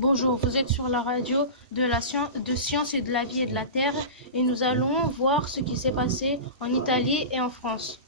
Bonjour, vous êtes sur la radio de Science et de la Vie et de la Terre et nous allons voir ce qui s'est passé en Italie et en France.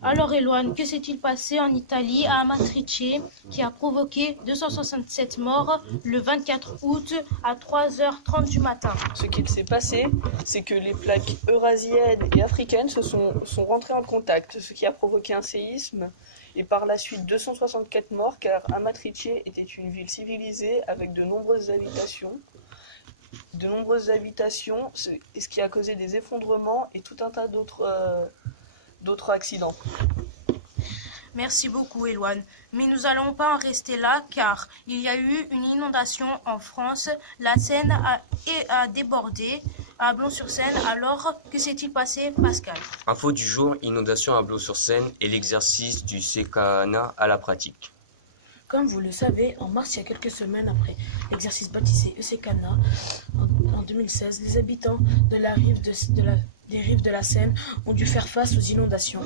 Alors Eloane, que s'est-il passé en Italie à Amatrice qui a provoqué 267 morts le 24 août à 3h30 du matin? Ce qu'il s'est passé, c'est que les plaques eurasiennes et africaines sont rentrées en contact, ce qui a provoqué un séisme et par la suite 264 morts car Amatrice était une ville civilisée avec de nombreuses habitations, ce qui a causé des effondrements et tout un tas d'autres accidents. Merci beaucoup Eloane, mais nous n'allons pas en rester là car il y a eu une inondation en France, la Seine a débordé à Blon-sur-Seine. Alors, que s'est-il passé Pascal? Info du jour, inondation à Blot-sur-Seine et l'exercice du Sekana à la pratique. Comme vous le savez, en mars, il y a quelques semaines après l'exercice baptisé Eusekana, en 2016, les habitants de des rives de la Seine ont dû faire face aux inondations.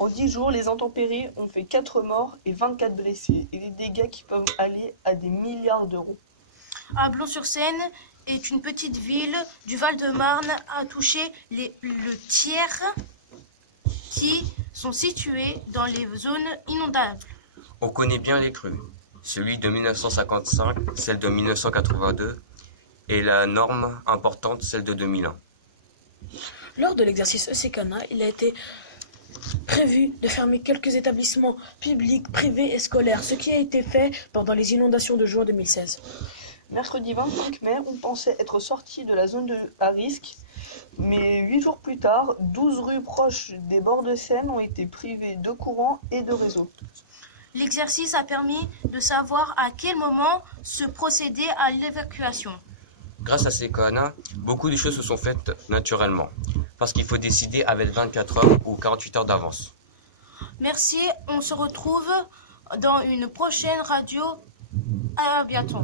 En 10 jours, les intempéries ont fait 4 morts et 24 blessés, et des dégâts qui peuvent aller à des milliards d'euros. À Blon-sur-Seine est une petite ville du Val-de-Marne a touché le tiers qui sont situés dans les zones inondables. On connaît bien les crues, celui de 1955, celle de 1982 et la norme importante, celle de 2001. Lors de l'exercice Eusekana, il a été prévu de fermer quelques établissements publics, privés et scolaires, ce qui a été fait pendant les inondations de juin 2016. Mercredi 25 mai, on pensait être sorti de la zone à risque, mais 8 jours plus tard, 12 rues proches des bords de Seine ont été privées de courant et de réseau. L'exercice a permis de savoir à quel moment se procéder à l'évacuation. Grâce à Sekana, beaucoup de choses se sont faites naturellement, parce qu'il faut décider avec 24 heures ou 48 heures d'avance. Merci, on se retrouve dans une prochaine radio. À bientôt.